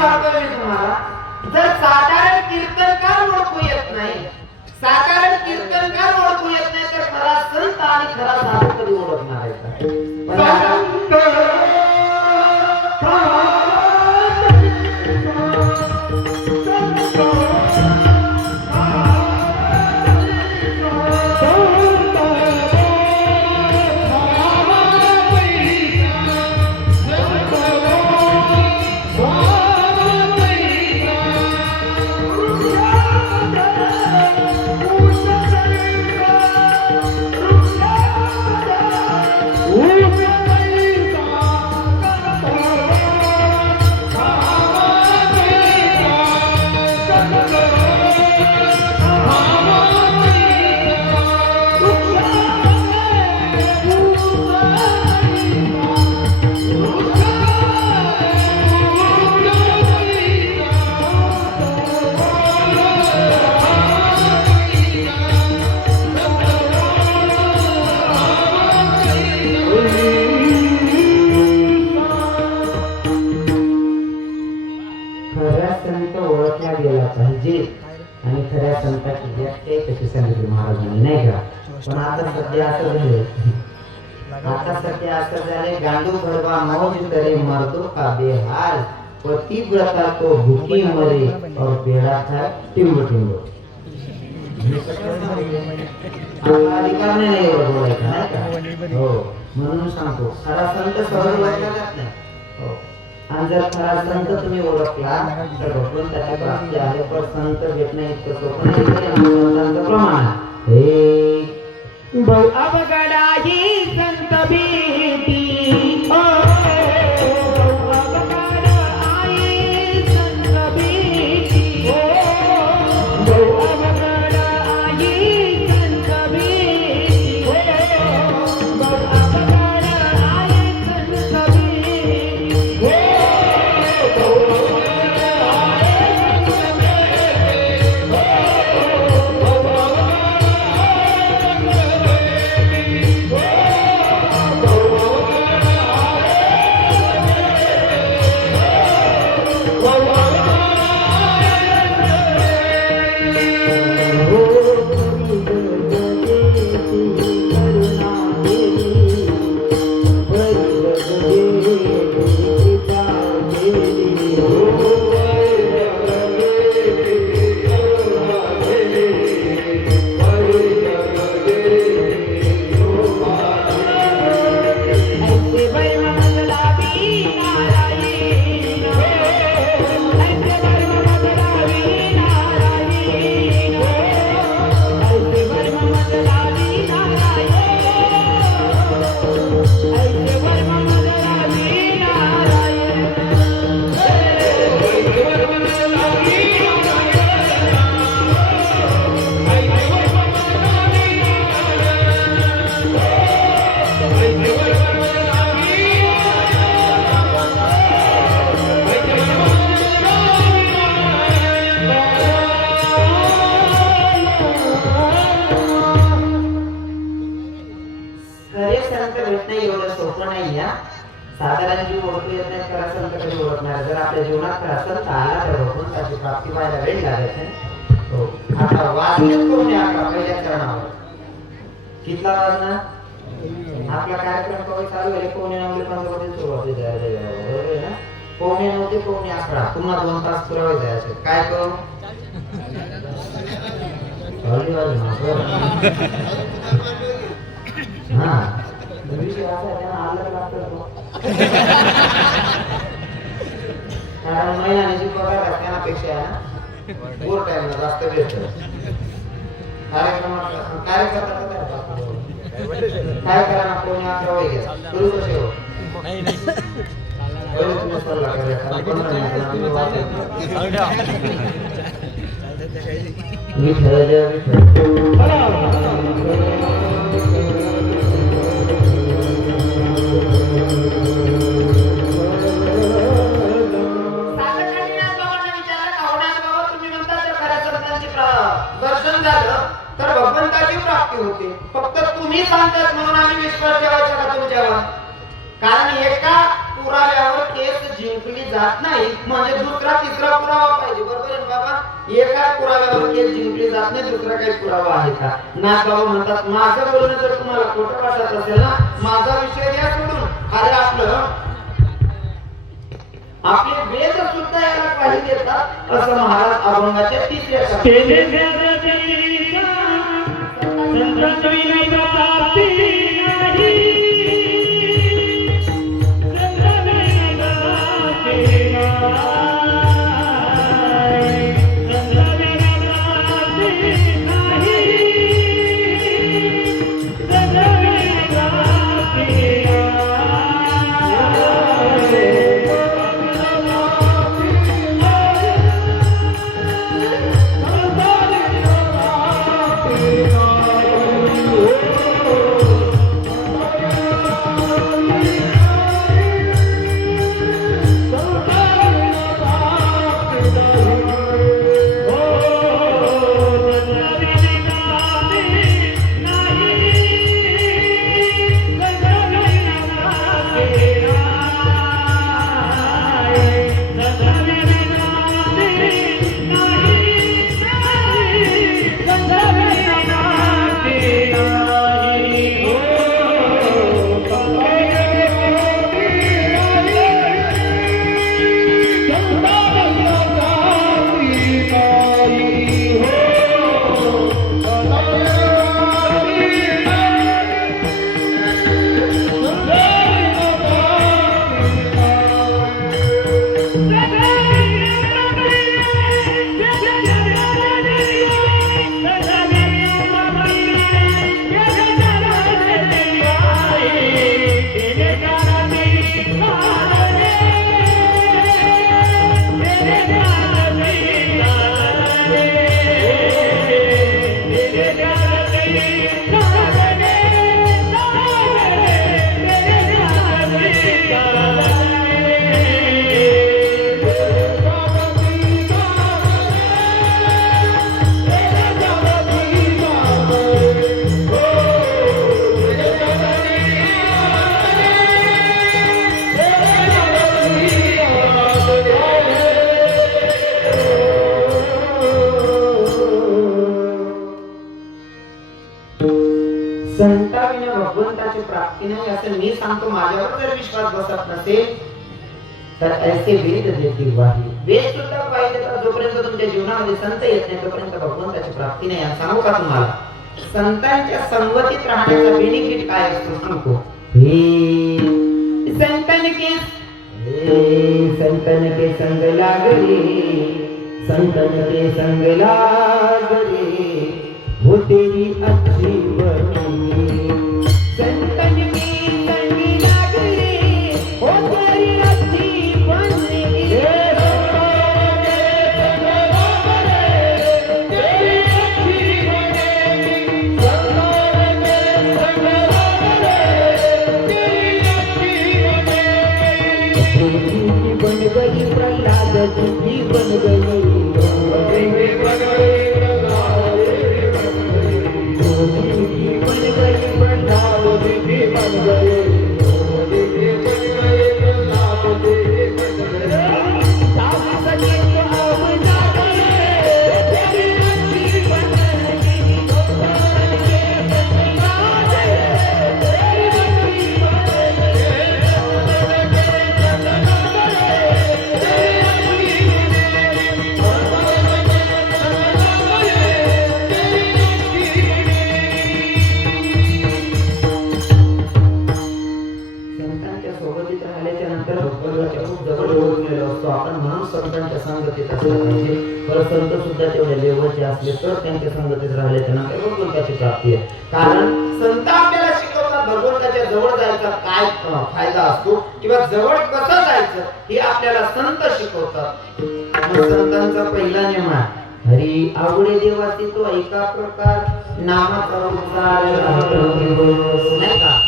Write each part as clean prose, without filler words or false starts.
सांगतो मी तुम्हाला, जर साधारण कीर्तनकार ओळखू येत नाही, साधारण कीर्तनकार ओळखू येत नाही, तर खरा संत आणि खरा साधू कधी ओळखणार आहे? आणि खऱ्या संताची व्याख्या कशी सांगितली महाराजांनी, नाही का? पण आता सध्या असं झाले, आता सध्या असं झाले, गांडू भरवा मौज करे मर्दो का बेहाल, पतिव्रता तो भूखी मरे और बेड़ा था टिंब टिंब. आपला अधिकार नाही एवढं बोलायचं, नाही का? हो, म्हणून सांगतो खरा संत सहज ओळखला जात नाही. हो, आणि जर खरा संत तुम्ही ओळखला तर भगवंताची प्राप्ती आहे. पण संत भेटणं इतकं सोपं नाही, संतांचं प्रमाण हे बहु अवघड ही संत भेटी. साधारण जीव ओळखू येत नाही, खरा संत कधी ओळखणार? जर आपल्या जीवनात खरा संत आला तर भगवंताची प्राप्ती व्हायला वेळ लागत नाही. हो, आता वाचनेत कोणी आकडा पहिल्या चरणावर कितला वाजणार? आपला कार्यक्रम कधी चालू आहे? 9:45 पंधरा सुरुवात बरोबर ना? 9:45 ते 11:15 पुन्हा 2 तास पुरावे जायचे. काय करू? हा, विषय असा त्यांना आलं लागतं. कारण महिन्याची पगार त्यापेक्षा पूर टाइमला जास्त भेटतो. कार्यक्रमात काय करा ना, कोणी 11 वाजे घ्या करू कसे हो तुम्ही सल्ला करा. दर्शन झालं तर भगवंताची प्राप्ती होते. फक्त तुम्ही सांगतात म्हणून आम्ही विश्वास ठेवायचा का तुमच्यावर? कारण एका पुराव्यावर केस जिंकली जात नाही म्हणजे दुसरा तिसरा पुरावा पाहिजे. बरोबर आहे बाबा? एका पुराव्यावर केस जिंकली जात नाही, दुसरा काही पुरावा आहे का? नाथबाबा म्हणतात माझं बोलणं जर तुम्हाला खोटं वाटत असेल ना, माझा विषय द्या सोडून. अरे आपले वेद सुद्धा याला काही देतात असं महाराज अभंगाच्या तिसऱ्या संताविना भगवंताची प्राप्ती नाही असं मी सांगतो. माझ्यावर जर विश्वास बसत नसेल तर ऐसे वेद देतील वाही. वेद सुद्धा पाहिजे तर जोपर्यंत तुमच्या जीवनामध्ये संत येत नाही तोपर्यंत भगवंताची प्राप्ती नाही. सांगू का तुम्हाला संतांच्या संगतीत राहण्याचा बेनिफिट काय असतो सांगतो. संतन के संग लागले, संतन के संग लागले वो तेरी अच्छी बनी. संतन के संग लागले वो तेरी अच्छी बनी. बन गई प्रहलाद जी बन गई. संतांच्या संगतीत असलं पाहिजे. परत संत सुद्धा तेवढे लेवलचे असले तर त्यांच्या संगतीत राहिल्याच्या नंतर भगवंताची प्राप्ती आहे. कारण संत आपल्याला शिकवतात भगवंताच्या जवळ जायचा काय फायदा असतो किंवा जवळ कसं जायचं हे आपल्याला संत शिकवतात. संतांचा पहिला नियम आहे हरी आवडे देवाची तो एका प्रकार नामाचा उच्चार नाही का.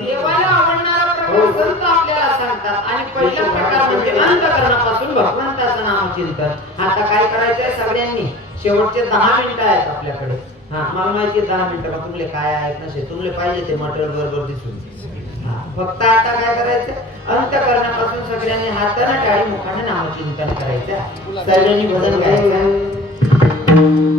देवाला आवडणारा प्रकार संत आपल्याला सांगतात आणि पहिला प्रकार म्हणजे अंतःकरणापासून भगवंताचं नामचिंतन. आता काय करायचंय सगळ्यांनी शेवटचे 10 मिनिटं आहेत आपल्याकडे. मला माहिती आहे 10 मिनिटं तुमले काय आहेत नसे तुमले पाहिजे ते मटेरियल बरोबर दिसून हा, फक्त आता काय करायचं अंतःकरणापासून सगळ्यांनी हाताने टाळी मुखाने नामचिंतन करायचं सर्वांनी भजन गायचं